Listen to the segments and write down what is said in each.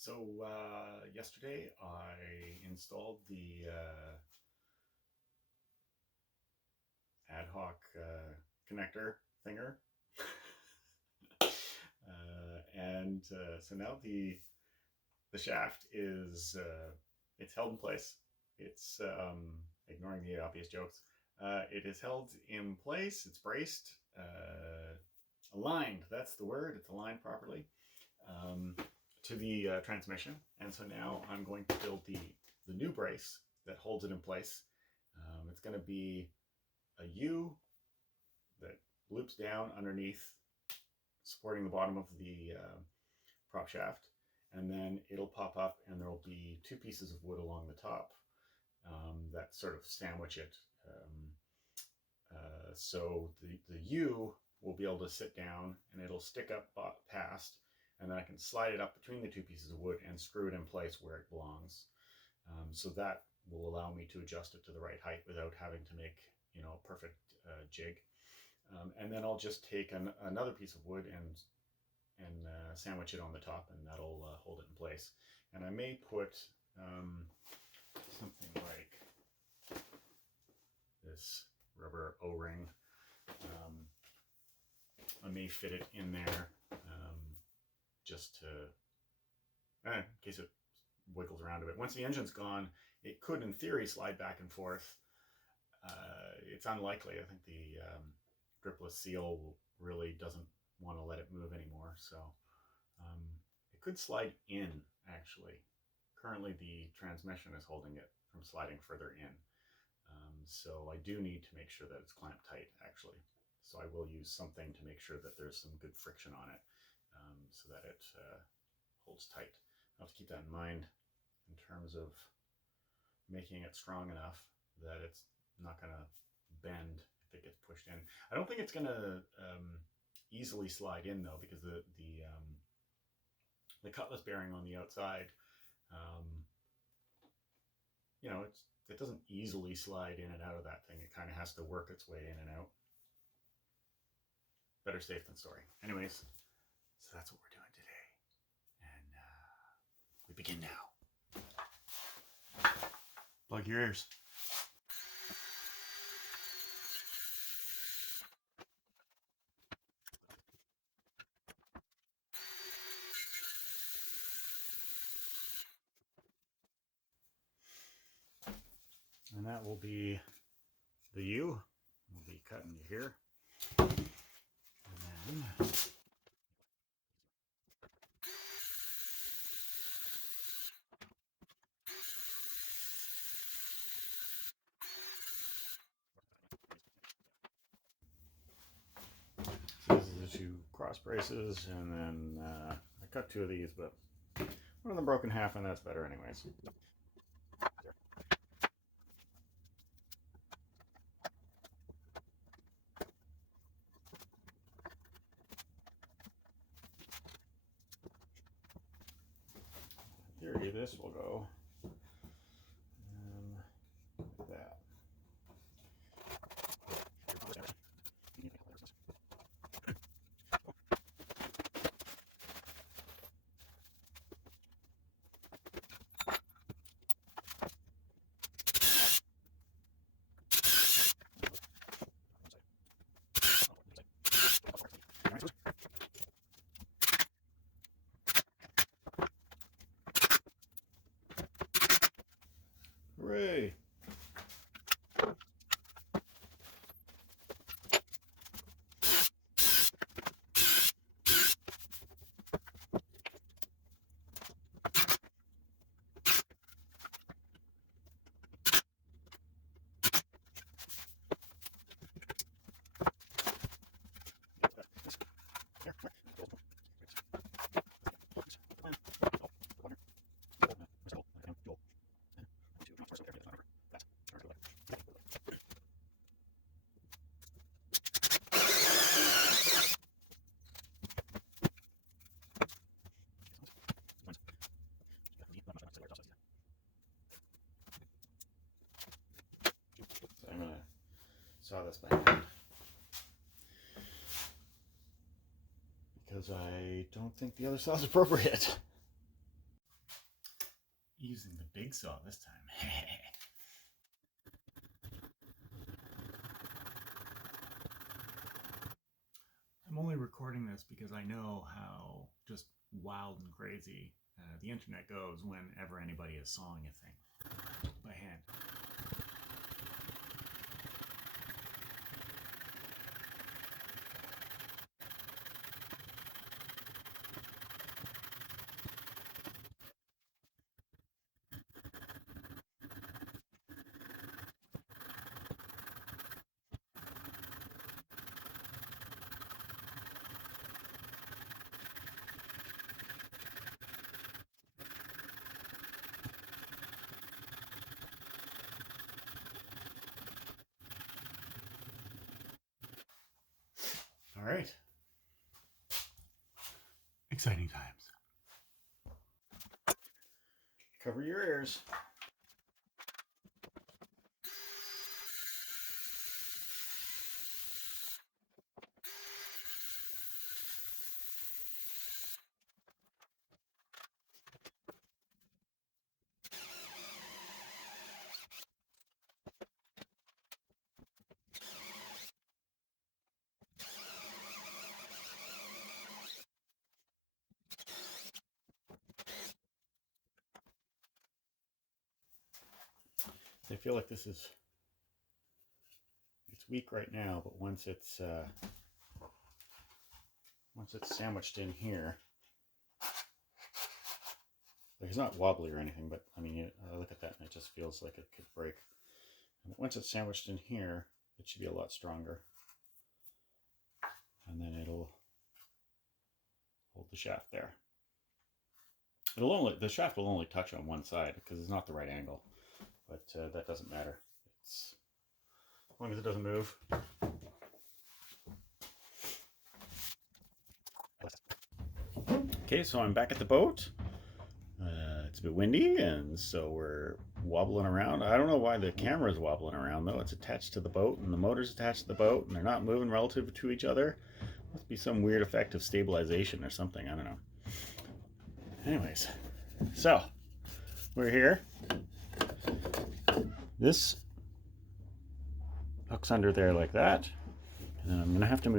So yesterday I installed the ad hoc connector thinger, and so now the shaft is it's held in place. It's ignoring the obvious jokes. It is held in place. It's braced, aligned. That's the word. It's aligned properly. To the transmission, and so now I'm going to build the new brace that holds it in place. It's going to be a U that loops down underneath, supporting the bottom of the prop shaft, and then it'll pop up and there'll be two pieces of wood along the top that sort of sandwich it. So the U will be able to sit down and it'll stick up past, and then I can slide it up between the two pieces of wood and screw it in place where it belongs. So that will allow me to adjust it to the right height without having to make, a perfect jig. And then I'll just take another piece of wood and sandwich it on the top, and that'll hold it in place. And I may put something like this rubber O-ring. I may fit it in there just to, in case it wiggles around a bit. Once the engine's gone, it could, in theory, slide back and forth. It's unlikely. I think the dripless seal really doesn't want to let it move anymore, so it could slide in, actually. Currently, the transmission is holding it from sliding further in. So I do need to make sure that it's clamped tight, actually. So I will use something to make sure that there's some good friction on it, so that it holds tight. I'll have to keep that in mind in terms of making it strong enough that it's not going to bend if it gets pushed in. I don't think it's going to easily slide in, though, because the cutlass bearing on the outside, it doesn't easily slide in and out of that thing. It kind of has to work its way in and out. Better safe than sorry. Anyways, so that's what we're doing today. And we begin now. Plug your ears. And that will be the U. We'll be cutting you here. And then so these are the two cross braces, and then I cut two of these, but one of them broke in half, and that's better anyways. In theory, this will go like that. Hooray! So I'm going to saw this by hand because I don't think the other saw is appropriate. Using the big saw this time. I'm only recording this because I know how just wild and crazy the internet goes whenever anybody is sawing a thing by hand. All right. Exciting times. Cover your ears. I feel like it's weak right now, but once it's sandwiched in here, like it's not wobbly or anything, but I mean, I look at that and it just feels like it could break. And once it's sandwiched in here, it should be a lot stronger, and then it'll hold the shaft there. The shaft will only touch on one side because it's not the right angle, but that doesn't matter. It's as long as it doesn't move. Okay, so I'm back at the boat. It's a bit windy, and so we're wobbling around. I don't know why the camera is wobbling around, though. It's attached to the boat, and the motor's attached to the boat, and they're not moving relative to each other. Must be some weird effect of stabilization or something. I don't know. Anyways, so we're here. This hooks under there like that. And then I'm going to have to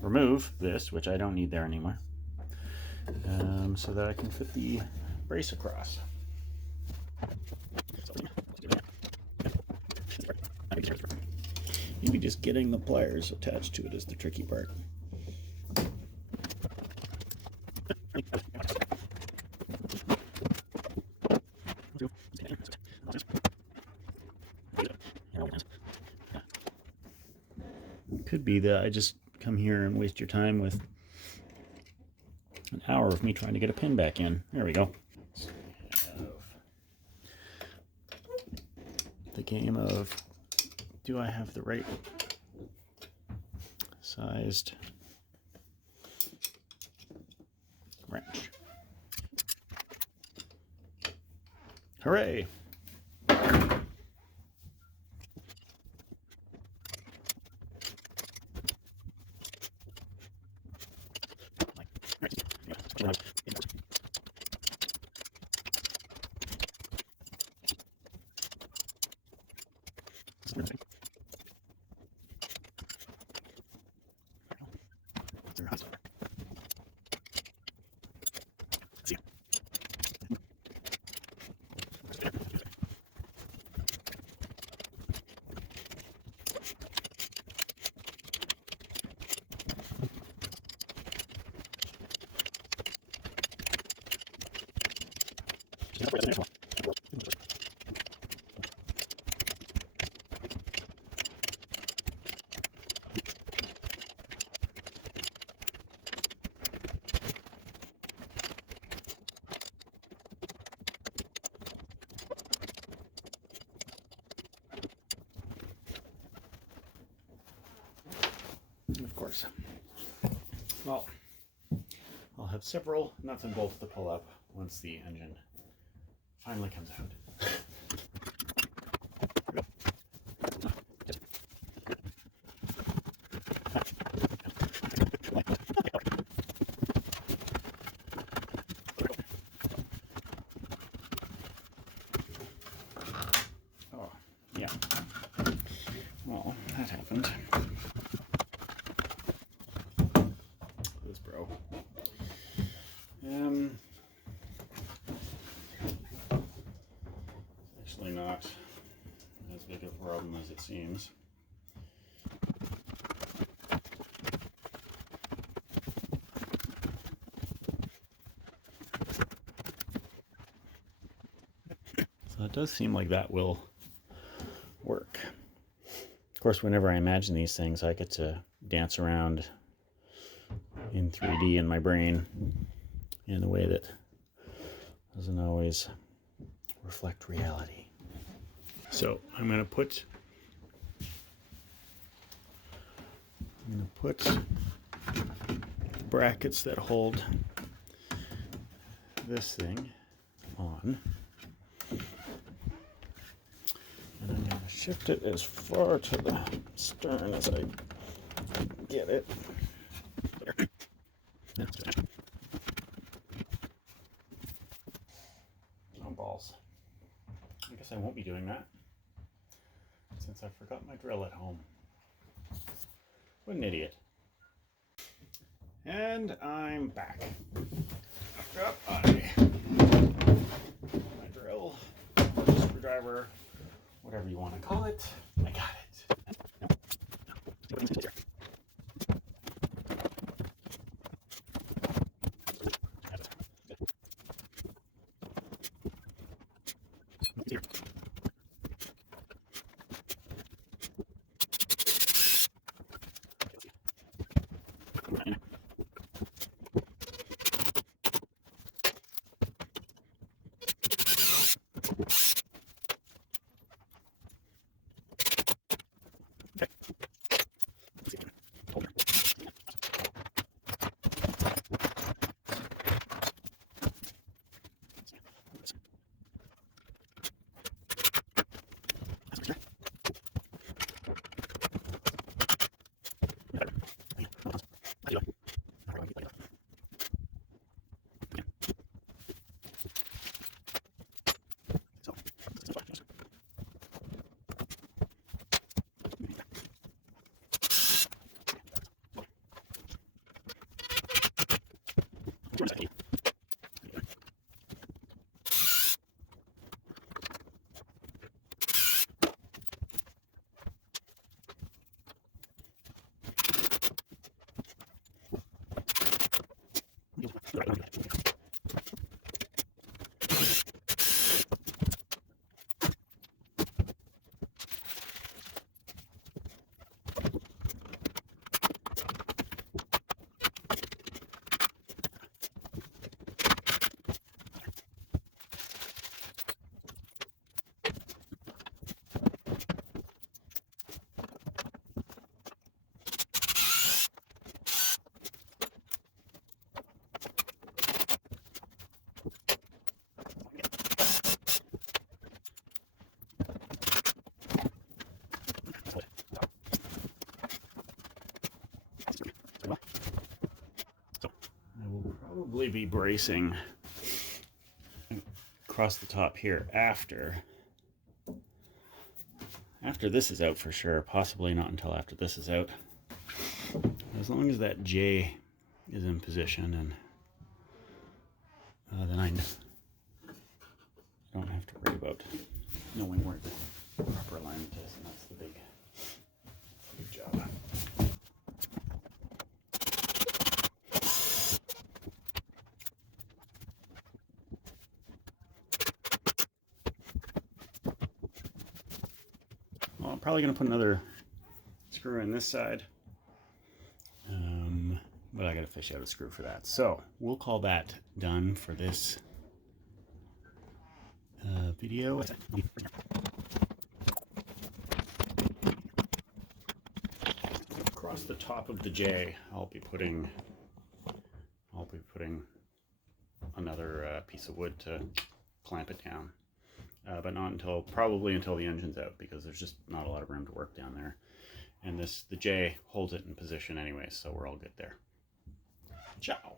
remove this, which I don't need there anymore, so that I can fit the brace across. Maybe just getting the pliers attached to it is the tricky part. Could be that I just come here and waste your time with an hour of me trying to get a pin back in. There we go. So we have the game of, do I have the right sized wrench? Hooray! Of course. Well, I'll have several nuts and bolts to pull up once the engine finally comes out. throw. Actually not as big of a problem as it seems. So it does seem like that will work. Of course, whenever I imagine these things, I get to dance around in 3D in my brain in a way that doesn't always reflect reality. So I'm going to put brackets that hold this thing on, and I'm going to shift it as far to the stern as I get it. Oh, balls. I guess I won't be doing that since I forgot my drill at home. What an idiot. And I'm back. I've got my drill, screwdriver, whatever you want to call it. I got it. Probably be bracing across the top here after this is out for sure. Possibly not until after this is out. As long as that J is in position, and then I don't have to worry about knowing where the proper alignment is, and that's the big job. Well, I'm probably going to put another screw in this side, but I got to fish out a screw for that. So we'll call that done for this video. Across the top of the J, I'll be putting another piece of wood to clamp it down. But not probably until the engine's out, because there's just not a lot of room to work down there. And the J holds it in position anyway, so we're all good there. Ciao.